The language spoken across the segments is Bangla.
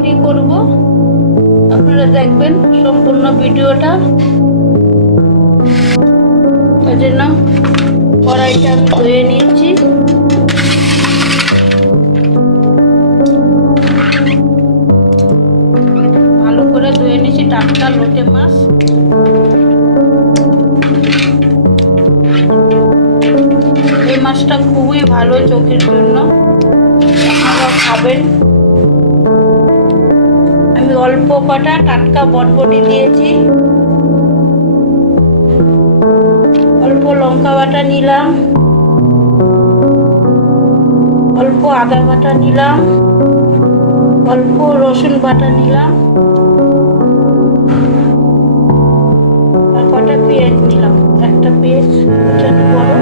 খিচুড়ি করব, আপনারা দেখবেন সম্পূর্ণ ভিডিওটা। তার জন্য কড়াইটা আমি ধুয়ে নিয়েছি। ভালো করে ধুয়ে নিয়েছি, টাটকা লোটে মাছ। এই মাছটা খুবই ভালো চোখের জন্য, আপনারা খাবেন। আমি অল্প কটা টাটকা বটবটি দিয়েছি, অল্প লঙ্কা বাটা নিলাম, অল্প আদা বাটা নিলাম, অল্প রসুন বাটা নিলাম, আর কটা পেঁয়াজ নিলাম, একটা পেঁয়াজ বড়।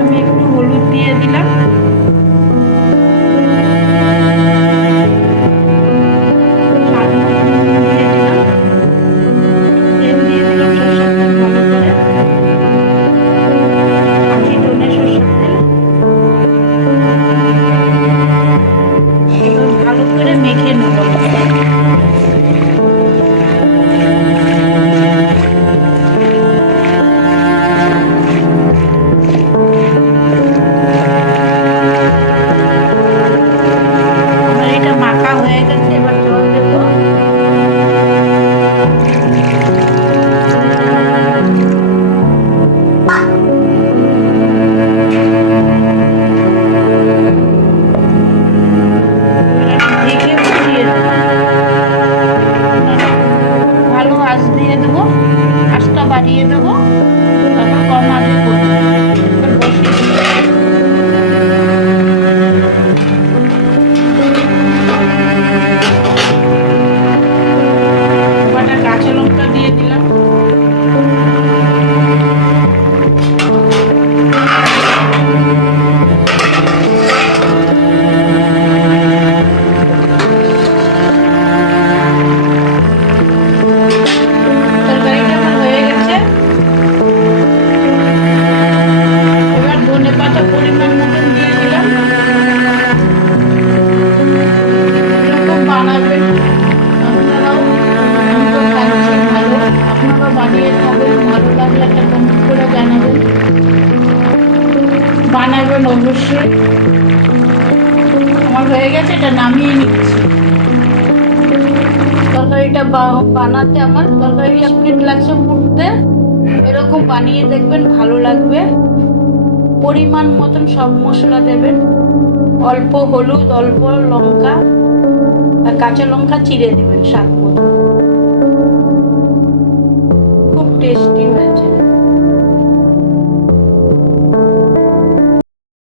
আমি একটু হলুদ দিয়ে দিলাম, ভালো করে মেখে নেব। এটা মাখা হয়ে গেছে, এবার জল দেবো। ভালো আঁচ দিয়ে দেবো, আঁচটা বাড়িয়ে দেবো, তারপর কম আঁচে করবো। কটা কাঁচা লঙ্কা দিয়ে দিলাম, বানাবেন অবশ্যই। আমার হয়ে গেছে, এটা নামিয়ে নিচ্ছি। তরকারিটা বানাতে আমার 20 মিনিট লাগছে ফুটতে। এরকম বানিয়ে দেখবেন, ভালো লাগবে। পরিমাণ মতন সব মশলা দেবেন, অল্প হলুদ, অল্প লঙ্কা আর কাঁচা লঙ্কা চিড়ে দিবেন স্বাদ।